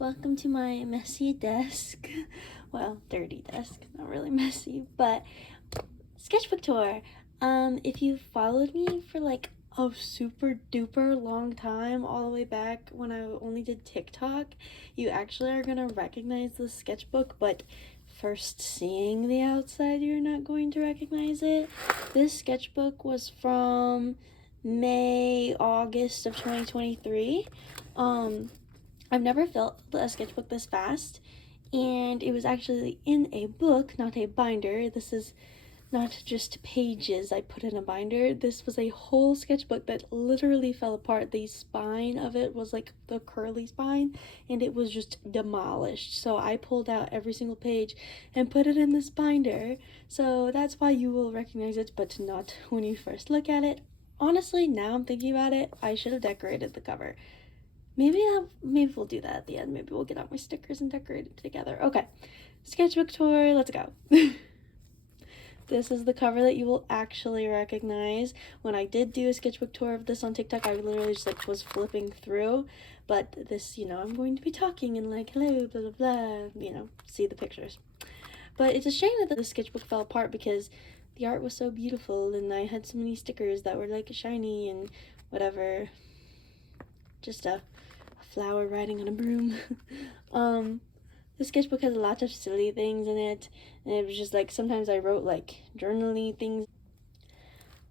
welcome to my messy desk. Well, dirty desk, not really messy, but sketchbook tour. If you followed me for like a super duper long time, all the way back when I only did TikTok, you actually are gonna recognize the sketchbook, but first seeing the outside, you're not going to recognize it. This sketchbook was from August of 2023. I've never felt a sketchbook this fast, and it was actually in a book, not a binder. This is not just pages I put in a binder. This was a whole sketchbook that literally fell apart. The spine of it was like the curly spine, and it was just demolished. So I pulled out every single page and put it in this binder. So that's why you will recognize it, but not when you first look at it. Honestly, now I'm thinking about it, I should have decorated the cover. Maybe we'll do that at the end. Maybe we'll get out my stickers and decorate it together. Okay, sketchbook tour, let's go. This is the cover that you will actually recognize. When I did do a sketchbook tour of this on TikTok, I literally just like was flipping through. But this, I'm going to be talking and like, hello, blah, blah, blah, see the pictures. But it's a shame that the sketchbook fell apart because the art was so beautiful and I had so many stickers that were like shiny and whatever. Just a flower riding on a broom. The sketchbook has a lot of silly things in it, and it was just like sometimes I wrote like journaly things,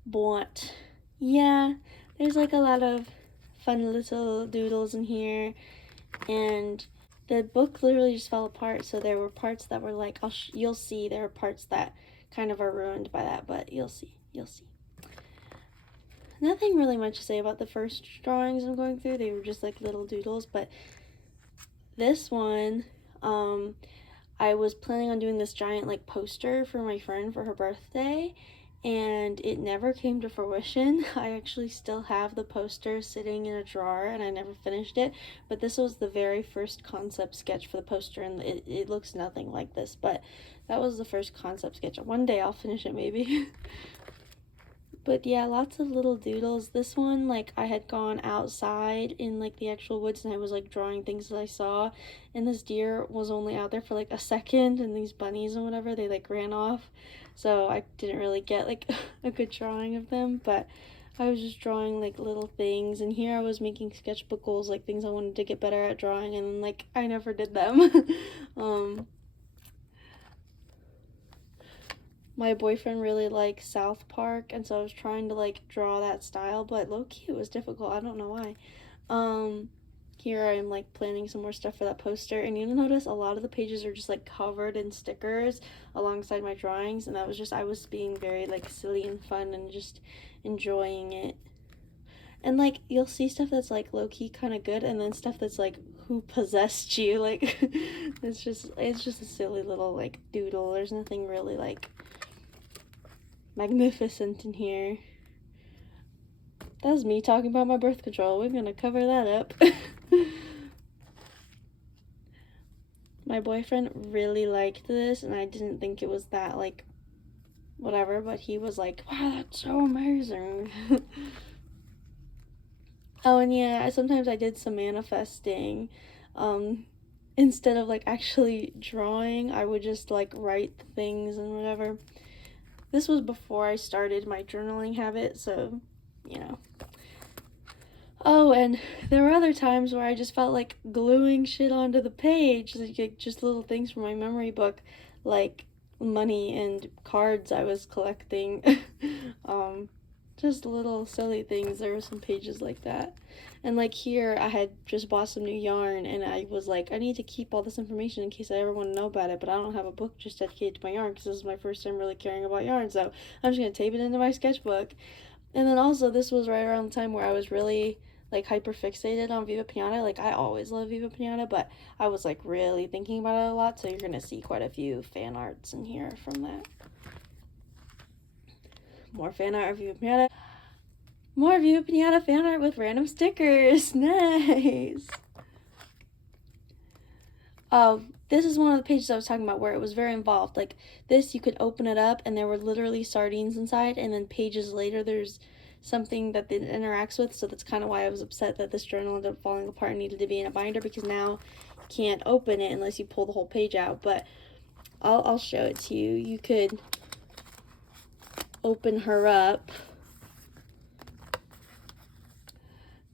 but yeah, there's like a lot of fun little doodles in here, and the book literally just fell apart. So there were parts that were like you'll see there are parts that kind of are ruined by that, but you'll see. Nothing really much to say about the first drawings I'm going through. They were just like little doodles, but this one, I was planning on doing this giant like poster for my friend for her birthday, and it never came to fruition. I actually still have the poster sitting in a drawer and I never finished it, but this was the very first concept sketch for the poster, and it looks nothing like this, but that was the first concept sketch. One day I'll finish it maybe. But yeah, lots of little doodles. This one, like, I had gone outside in, like, the actual woods, and I was, like, drawing things that I saw, and this deer was only out there for, like, a second, and these bunnies and whatever, they, like, ran off, so I didn't really get, like, a good drawing of them, but I was just drawing, like, little things, and here I was making sketchbook goals, like, things I wanted to get better at drawing, and, like, I never did them. My boyfriend really likes South Park, and so I was trying to like draw that style, but low-key it was difficult. I don't know why. Here I'm like planning some more stuff for that poster, and you'll notice a lot of the pages are just like covered in stickers alongside my drawings, and that was just I was being very like silly and fun and just enjoying it. And like you'll see stuff that's like low-key kind of good, and then stuff that's like who possessed you, like it's just a silly little like doodle. There's nothing really like magnificent in here. That was me talking about my birth control. We're gonna cover that up. My boyfriend really liked this, and I didn't think it was that like whatever, but he was like, wow, that's so amazing. Oh, and yeah, sometimes I did some manifesting. Instead of like actually drawing, I would just like write things and whatever. This was before I started my journaling habit, so, Oh, and there were other times where I just felt like gluing shit onto the page, like just little things from my memory book, like money and cards I was collecting. Just little silly things. There were some pages like that. And like here, I had just bought some new yarn, and I was like, I need to keep all this information in case I ever want to know about it, but I don't have a book just dedicated to my yarn because this is my first time really caring about yarn, so I'm just going to tape it into my sketchbook. And then also, this was right around the time where I was really like hyper fixated on Viva Pinata. Like, I always love Viva Pinata, but I was like really thinking about it a lot, so you're going to see quite a few fan arts in here from that. More fan art of Viva Pinata. More Viva Pinata fan art with random stickers. Nice. This is one of the pages I was talking about where it was very involved. Like this, you could open it up and there were literally sardines inside, and then pages later there's something that it interacts with, so that's kind of why I was upset that this journal ended up falling apart and needed to be in a binder, because now you can't open it unless you pull the whole page out. But I'll show it to you. You could open her up,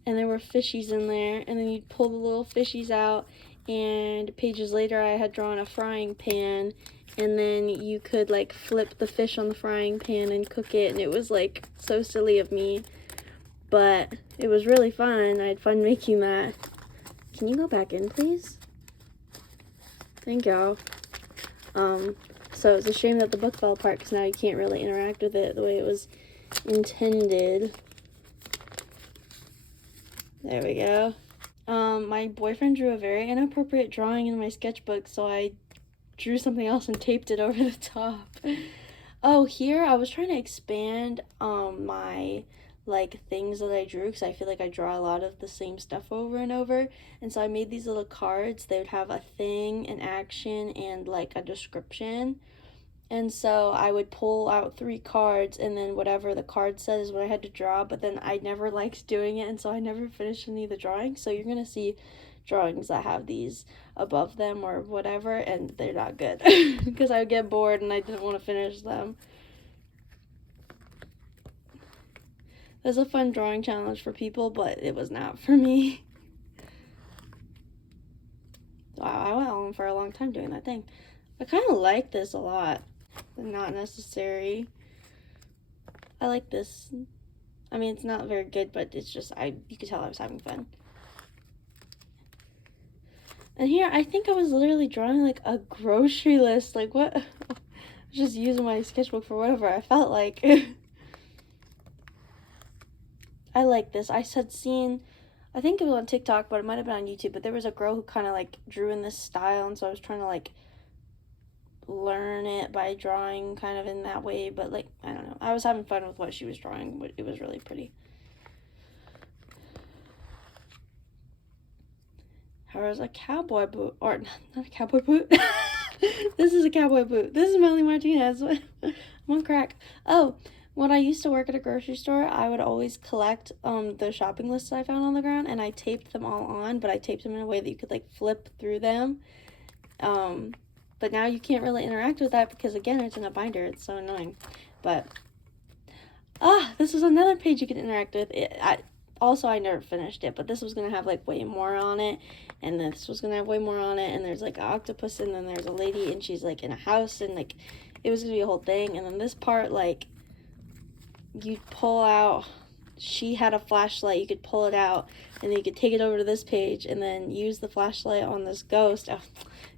and there were fishies in there, and then you'd pull the little fishies out, and pages later I had drawn a frying pan, and then you could like flip the fish on the frying pan and cook it, and it was like so silly of me, but it was really fun. I had fun making that. Can you go back in, please? Thank y'all. So it's a shame that the book fell apart, because now you can't really interact with it the way it was intended. There we go. My boyfriend drew a very inappropriate drawing in my sketchbook, so I drew something else and taped it over the top. Oh, here I was trying to expand my like things that I drew, because I feel like I draw a lot of the same stuff over and over, and so I made these little cards. They would have a thing, an action, and like a description. And so I would pull out 3 cards, and then whatever the card said is what I had to draw, but then I never liked doing it, and so I never finished any of the drawings. So you're going to see drawings that have these above them or whatever, and they're not good because I would get bored and I didn't want to finish them. It was a fun drawing challenge for people, but it was not for me. Wow, I went on for a long time doing that thing. I kind of like this a lot. Not necessary. I like this. I mean, it's not very good, but it's just, you could tell I was having fun. And here, I think I was literally drawing like a grocery list. Like, what? I was just using my sketchbook for whatever I felt like. I like this. I had seen, I think it was on TikTok, but it might have been on YouTube, but there was a girl who kind of like drew in this style, and so I was trying to like learn it by drawing kind of in that way, but like, I don't know. I was having fun with what she was drawing, but it was really pretty. There was a cowboy boot, or not a cowboy boot. This is a cowboy boot. This is Melanie Martinez. I'm on crack. Oh, when I used to work at a grocery store, I would always collect the shopping lists I found on the ground, and I taped them all on, but I taped them in a way that you could like flip through them. But now you can't really interact with that because, again, it's in a binder. It's so annoying. But, this was another page you could interact with. I never finished it, but this was going to have, like, way more on it. And this was going to have way more on it. And there's, like, an octopus, and then there's a lady, and she's, like, in a house. And, like, it was going to be a whole thing. And then this part, like, you'd pull out. She had a flashlight. You could pull it out, and then you could take it over to this page and then use the flashlight on this ghost.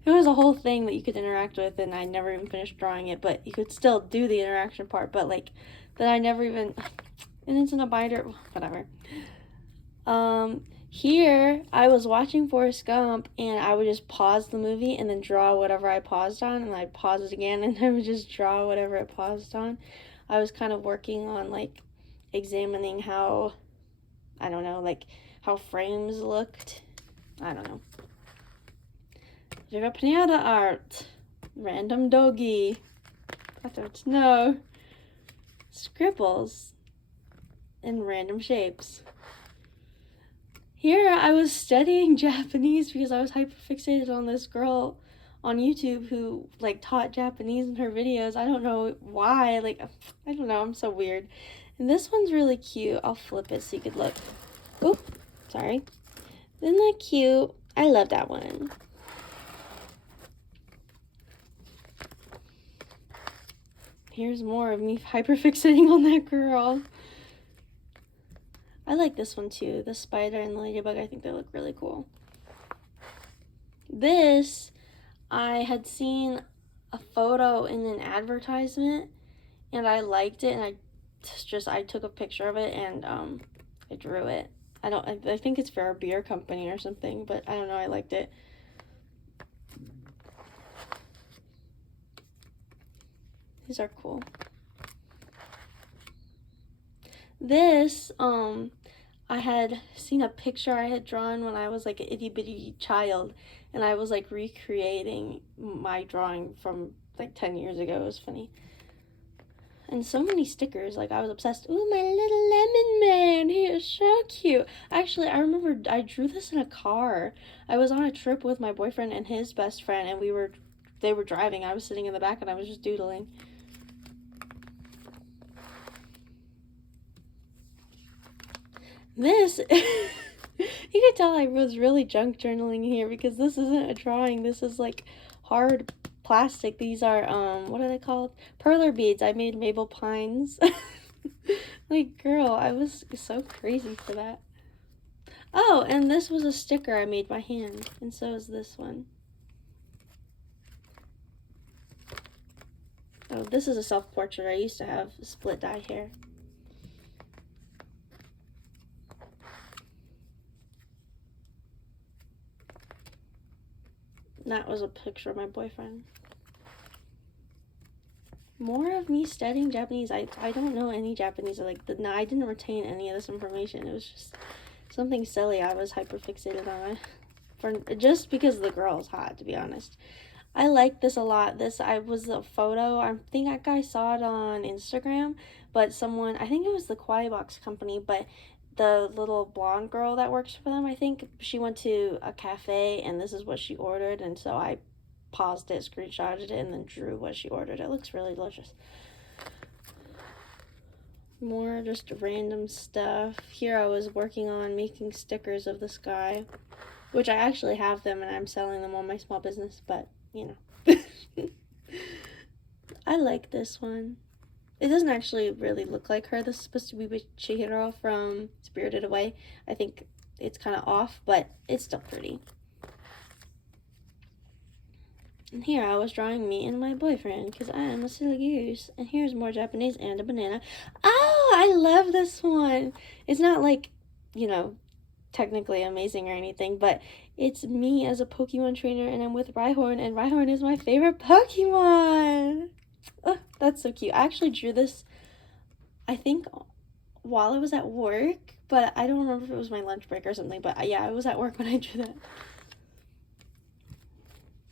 It was a whole thing that you could interact with, and I never even finished drawing it, but you could still do the interaction part, but like, that I never even, and it's in a binder, whatever. Here, I was watching Forrest Gump, and I would just pause the movie and then draw whatever I paused on, and I'd pause it again, and I would just draw whatever I paused on. I was kind of working on, like, examining how, I don't know, like, how frames looked. I don't know. Viva Pinata art. Random doggy. I don't know. Scribbles. In random shapes. Here I was studying Japanese because I was hyperfixated on this girl on YouTube who like taught Japanese in her videos. I don't know why. Like, I don't know. I'm so weird. And this one's really cute. I'll flip it so you could look. Oh, sorry. Isn't that cute? I love that one. Here's more of me hyperfixating on that girl. I like this one too. The spider and the ladybug, I think they look really cool. This, I had seen a photo in an advertisement and I liked it, and I took a picture of it and I drew it. I think it's for a beer company or something, but I don't know, I liked it. These are cool. This, I had seen a picture I had drawn when I was like an itty bitty child, and I was like recreating my drawing from like 10 years ago. It was funny. And so many stickers. Like, I was obsessed. Ooh, my little lemon man. He is so cute. Actually, I remember I drew this in a car. I was on a trip with my boyfriend and his best friend, and they were driving. I was sitting in the back, and I was just doodling. This, you can tell I was really junk journaling here because this isn't a drawing. This is like hard plastic. These are, what are they called? Perler beads. I made Mable pines. Like, girl, I was so crazy for that. Oh, and this was a sticker I made by hand, and so is this one. Oh, this is a self-portrait. I used to have split dye hair. That was a picture of my boyfriend. More of me studying Japanese. I don't know any Japanese. Like, no, I didn't retain any of this information. It was just something silly I was hyper fixated on it. Just because the girl is hot, to be honest. I like this a lot. This was a photo. I think that guy saw it on Instagram, but someone, I think it was the Kawaii Box company, but the little blonde girl that works for them, I think she went to a cafe and this is what she ordered, and so I paused it, screenshotted it, and then drew what she ordered. It looks really delicious. More just random stuff. Here I was working on making stickers of this guy, which I actually have them and I'm selling them on my small business, but you know. I like this one. It doesn't actually really look like her. This is supposed to be Chihiro from Spirited Away. I think it's kind of off, but it's still pretty. And here I was drawing me and my boyfriend because I am a silly goose. And here's more Japanese and a banana. Oh, I love this one. It's not like, you know, technically amazing or anything, but it's me as a Pokemon trainer and I'm with Rhyhorn, and Rhyhorn is my favorite Pokemon. Oh, that's so cute. I actually drew this, I think, while I was at work, but I don't remember if it was my lunch break or something, but yeah, I was at work when I drew that.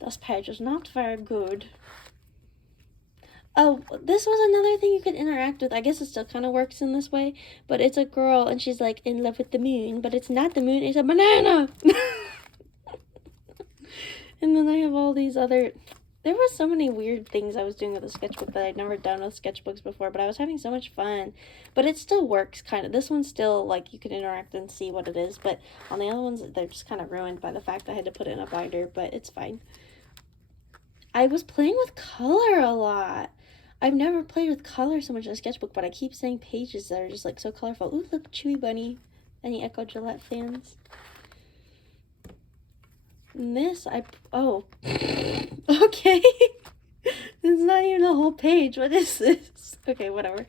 This page is not very good. Oh, this was another thing you could interact with. I guess it still kind of works in this way, but it's a girl and she's like in love with the moon, but it's not the moon, it's a banana. And then I have all these other, there were so many weird things I was doing with the sketchbook that I'd never done with sketchbooks before, but I was having so much fun. But it still works, kind of. This one's still, like, you can interact and see what it is, but on the other ones, they're just kind of ruined by the fact I had to put it in a binder, but it's fine. I was playing with color a lot. I've never played with color so much in a sketchbook, but I keep saying pages that are just, like, so colorful. Ooh, look, Chewy Bunny. Any Echo Gillette fans? And this, oh. Okay. It's not even a whole page. What is this? Okay, whatever.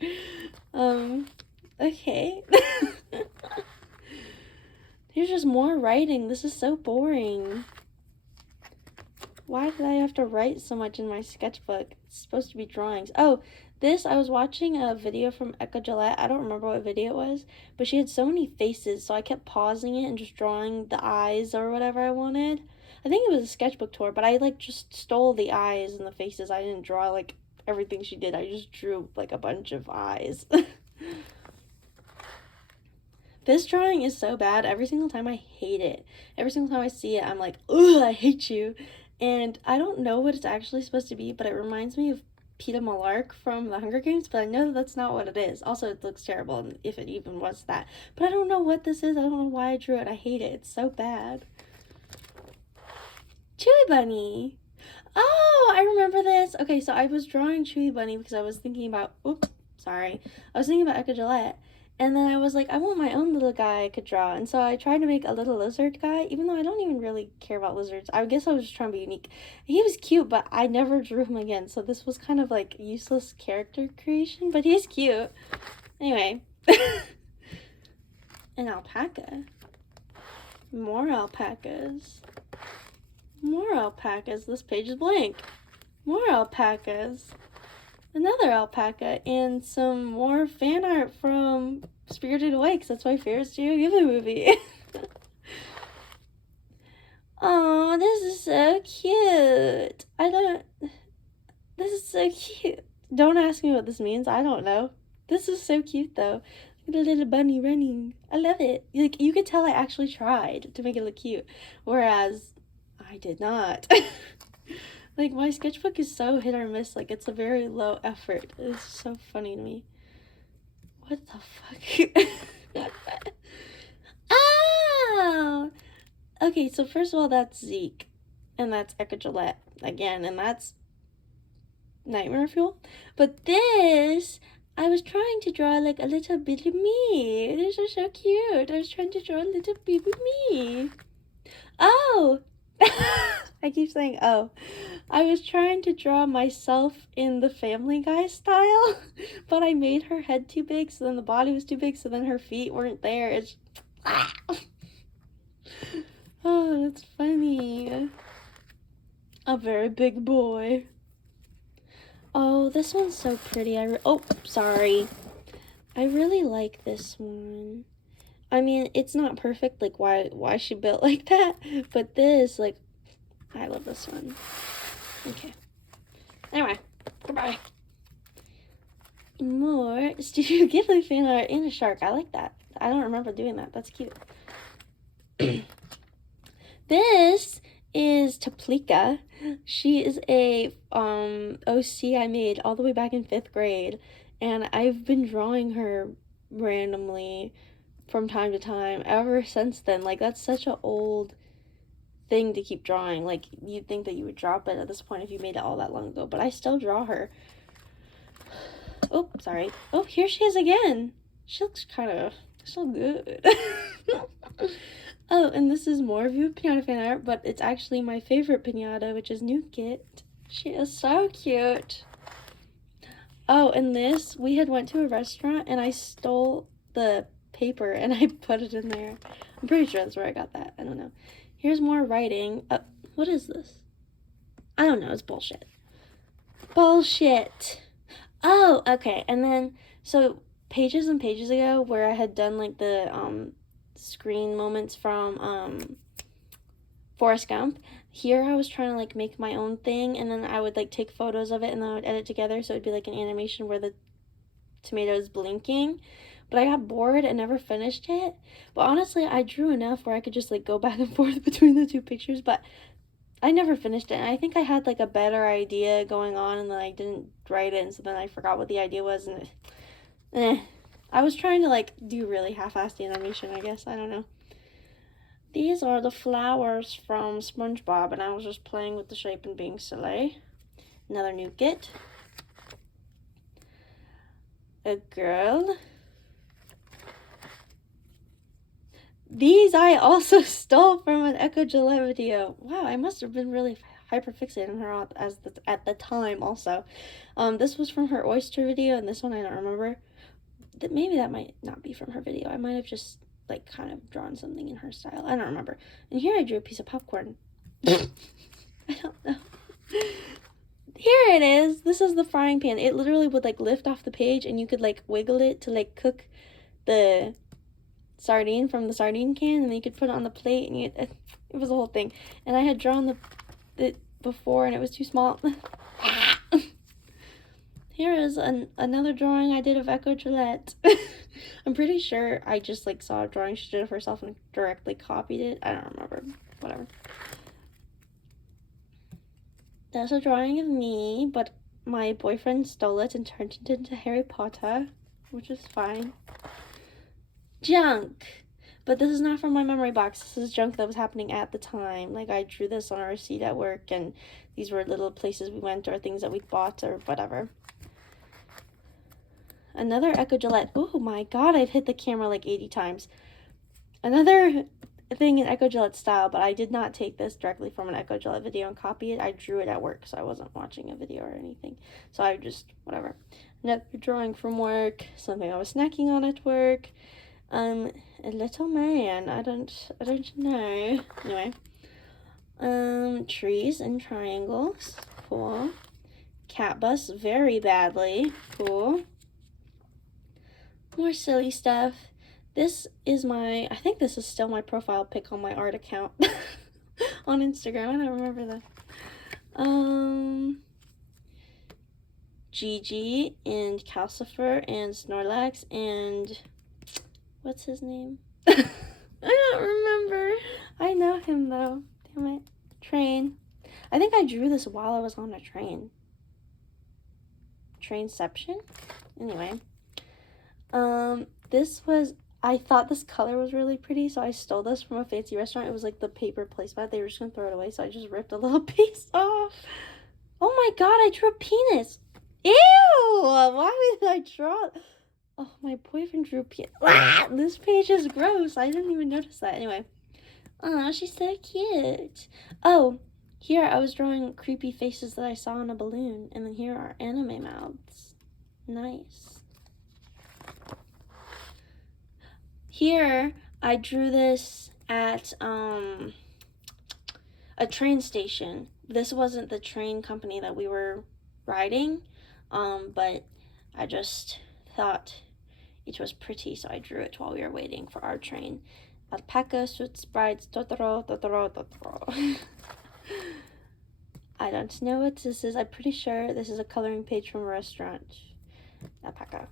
Okay. There's just more writing. This is so boring. Why did I have to write so much in my sketchbook? It's supposed to be drawings. Oh, this, I was watching a video from Echo Gillette. I don't remember what video it was, but she had so many faces, so I kept pausing it and just drawing the eyes or whatever I wanted. I think it was a sketchbook tour, but I, like, just stole the eyes and the faces. I didn't draw, like, everything she did. I just drew, like, a bunch of eyes. This drawing is so bad. Every single time I hate it. Every single time I see it, I'm like, ugh, I hate you. And I don't know what it's actually supposed to be, but it reminds me of Peeta Mellark from the Hunger Games, but I know that that's not what it is. Also, it looks terrible, if it even was that. But I don't know what this is. I don't know why I drew it. I hate it. It's so bad. Chewy Bunny. Oh, I remember this. Okay, so I was drawing Chewy Bunny because I was thinking about, oops, sorry. I was thinking about Echo Gillette. And then I was like, I want my own little guy I could draw. And so I tried to make a little lizard guy, even though I don't even really care about lizards. I guess I was just trying to be unique. He was cute, but I never drew him again. So this was kind of like useless character creation, but he's cute. Anyway. An alpaca. More alpacas. More alpacas. This page is blank. More alpacas. Another alpaca, and some more fan art from Spirited Away, because that's my favorite Studio Ghibli movie. Oh, this is so cute. This is so cute. Don't ask me what this means. I don't know. This is so cute though. Look at the little bunny running. I love it. Like, you could tell I actually tried to make it look cute, whereas I did not. Like, my sketchbook is so hit or miss. Like, it's a very low effort. It's so funny to me. What the fuck? Oh! Okay, so first of all, that's Zeke. And that's Echo Gillette again. And that's Nightmare Fuel. But this, I was trying to draw like a little bit of me. These are so cute. I was trying to draw a little baby me. Oh! I keep saying oh. I was trying to draw myself in the Family Guy style, but I made her head too big, so then the body was too big, so then her feet weren't there. It's oh, that's funny. A very big boy. Oh, this one's so pretty. Oh, sorry. I really like this one. I mean, it's not perfect, like why she built like that, but this, like, I love this one. Okay. Anyway, goodbye. More Studio Ghibli fan art and a shark. I like that. I don't remember doing that. That's cute. This is Taplika. She is a OC I made all the way back in 5th grade, and I've been drawing her randomly from time to time ever since then. Like, that's such an old thing to keep drawing. Like, you'd think that you would drop it at this point if you made it all that long ago, but I still draw her. Oh, sorry. Oh, here she is again. She looks kind of so good. Oh, and this is more of your pinata fan art, but it's actually my favorite pinata, which is Nugget. She is so cute. Oh, and this, we had went to a restaurant and I stole the paper and I put it in there. I'm pretty sure that's where I got that. I don't know. Here's more writing. What is this? I don't know. It's bullshit. Bullshit. Oh, okay. And then, so pages and pages ago where I had done like the screen moments from Forrest Gump, here I was trying to like make my own thing, and then I would like take photos of it and then I would edit together so it'd be like an animation where the tomato is blinking. But I got bored and never finished it. But honestly, I drew enough where I could just like go back and forth between the two pictures, but I never finished it. And I think I had like a better idea going on and then I didn't write it, and so then I forgot what the idea was, and I was trying to like do really half-assed animation, I guess. I don't know. These are the flowers from SpongeBob, and I was just playing with the shape and being silly. Another new kit. A girl. These I also stole from an Echo Gillette video. Wow, I must have been really hyperfixated on her at the time also. This was from her oyster video, and this one I don't remember. Maybe that might not be from her video. I might have just like kind of drawn something in her style. I don't remember. And here I drew a piece of popcorn. I don't know. Here it is. This is the frying pan. It literally would like lift off the page and you could like wiggle it to like cook the sardine from the sardine can, and then you could put it on the plate, and it was a whole thing. And I had drawn the before and it was too small. Here is another drawing I did of Echo Gillette. I'm pretty sure I just like saw a drawing she did of herself and directly copied it. I don't remember. Whatever. That's a drawing of me, but my boyfriend stole it and turned it into Harry Potter, which is fine. Junk. But this is not from my memory box. This is junk that was happening at the time. Like, I drew this on a receipt at work, and these were little places we went or things that we bought or whatever. Another Echo Gillette. Oh my god, I've hit the camera like 80 times. Another thing in Echo Gillette style, but I did not take this directly from an Echo Gillette video and copy it. I drew it at work, so I wasn't watching a video or anything. So I just, whatever. Another drawing from work, something I was snacking on at work. A little man, I don't know. Anyway. Trees and triangles. Cool. Cat bus very badly. Cool. More silly stuff. This is I think this is still my profile pic on my art account on Instagram. I don't remember that. Gigi and Calcifer and Snorlax and what's his name? I don't remember. I know him though. Damn it. Train. I think I drew this while I was on a train. Trainception? Anyway. This was, I thought this color was really pretty, so I stole this from a fancy restaurant. It was like the paper placemat. They were just gonna throw it away, so I just ripped a little piece off. Oh my god, I drew a penis. Ew! Why would I draw? Oh, my boyfriend drew a penis. Ah, this page is gross. I didn't even notice that. Anyway. Oh, she's so cute. Oh, here I was drawing creepy faces that I saw on a balloon. And then here are anime mouths. Nice. Here, I drew this at a train station. This wasn't the train company that we were riding, but I just thought it was pretty, so I drew it while we were waiting for our train. Alpaca, suits, brides, totoro, totoro, totoro. I don't know what this is. I'm pretty sure this is a coloring page from a restaurant. Alpaca.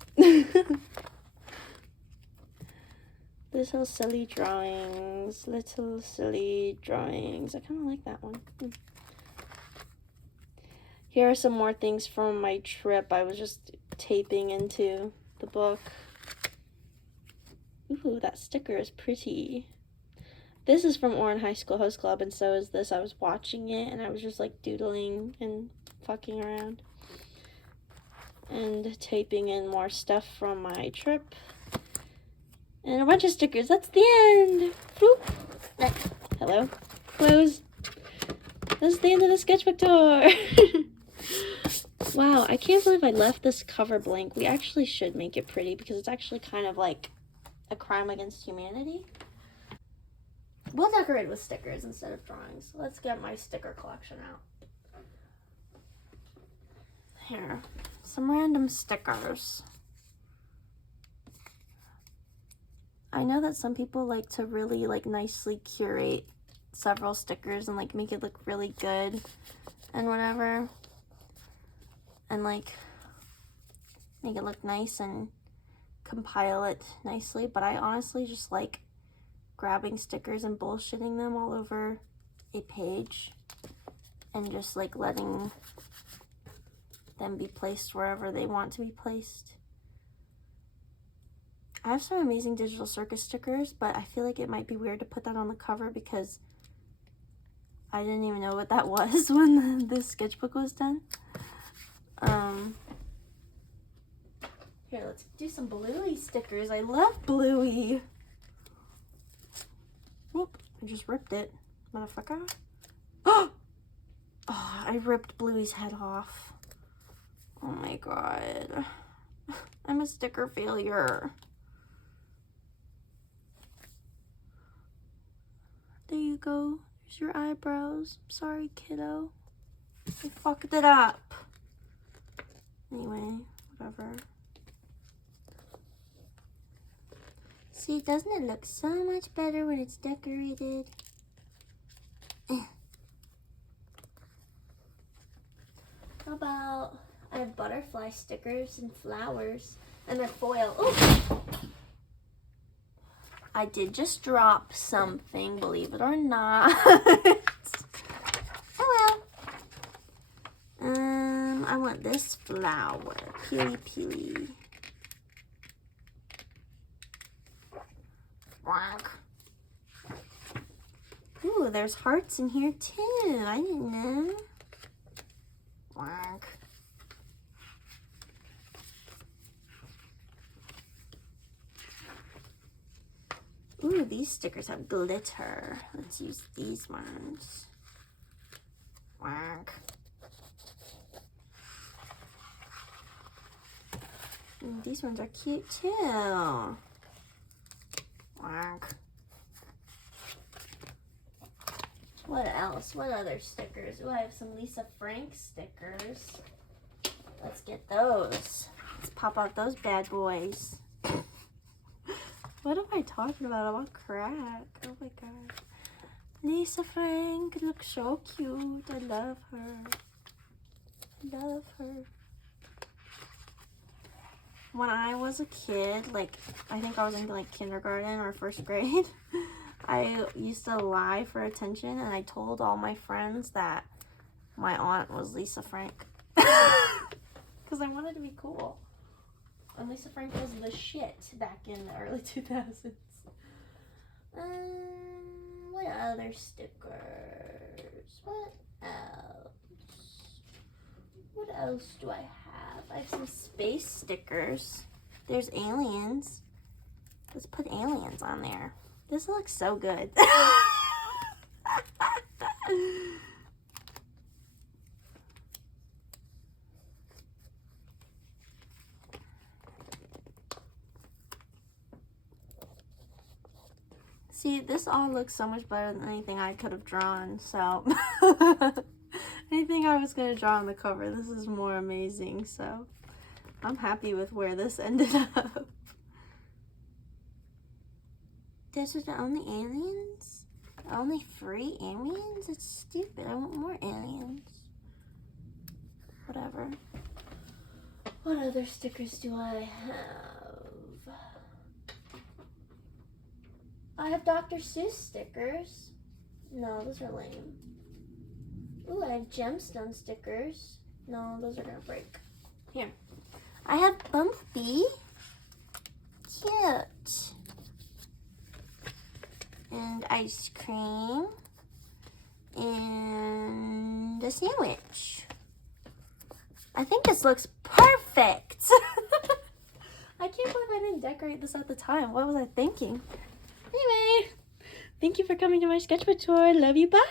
Little silly drawings. Little silly drawings. I kind of like that one. Here are some more things from my trip. I was just taping into the book. Ooh, that sticker is pretty. This is from Orin High School Host Club, and so is this. I was watching it, and I was just, like, doodling and fucking around. And taping in more stuff from my trip. And a bunch of stickers. That's the end. Boop. Hello. Close. This is the end of the sketchbook tour. Wow, I can't believe I left this cover blank. We actually should make it pretty because it's actually kind of like a crime against humanity. We'll decorate with stickers instead of drawings. Let's get my sticker collection out. Here, some random stickers. I know that some people like to really like nicely curate several stickers and like make it look really good and whatever. And like make it look nice and compile it nicely. But I honestly just like grabbing stickers and bullshitting them all over a page and just like letting them be placed wherever they want to be placed. I have some amazing digital circus stickers, but I feel like it might be weird to put that on the cover because I didn't even know what that was when this sketchbook was done. Here, let's do some Bluey stickers. I love Bluey. Whoop, I just ripped it, motherfucker. Oh, I ripped Bluey's head off. Oh my god. I'm a sticker failure. There you go. There's your eyebrows. I'm sorry, kiddo. I fucked it up. Anyway, whatever. See, doesn't it look so much better when it's decorated? How about I have butterfly stickers and flowers and a foil. Ooh. I did just drop something, believe it or not. Oh well. I want this flower. Peely peely. Ooh, there's hearts in here too. I didn't know. Ooh, these stickers have glitter. Let's use these ones. And these ones are cute too. What else? What other stickers? Oh, I have some Lisa Frank stickers. Let's get those. Let's pop out those bad boys. What am I talking about? I'm on crack. Oh my god. Lisa Frank looks so cute. I love her. I love her. when I was a kid, like, I think I was in like kindergarten or first grade, I used to lie for attention, and I told all my friends that my aunt was Lisa Frank. Because I wanted to be cool. And Lisa Frank was the shit back in the early 2000s. What other stickers? What else? What else do I have? I have some space stickers. There's aliens. Let's put aliens on there. This looks so good. See, this all looks so much better than anything I could have drawn, so anything I was going to draw on the cover, this is more amazing, so I'm happy with where this ended up. Those are the only aliens? The only free aliens? It's stupid. I want more aliens. Whatever. What other stickers do I have? I have Dr. Seuss stickers. No, those are lame. Ooh, I have gemstone stickers. No, those are gonna break. Here. I have Bumblebee. Cute. And ice cream. And a sandwich. I think this looks perfect. I can't believe I didn't decorate this at the time. What was I thinking? Anyway, thank you for coming to my sketchbook tour. Love you. Bye.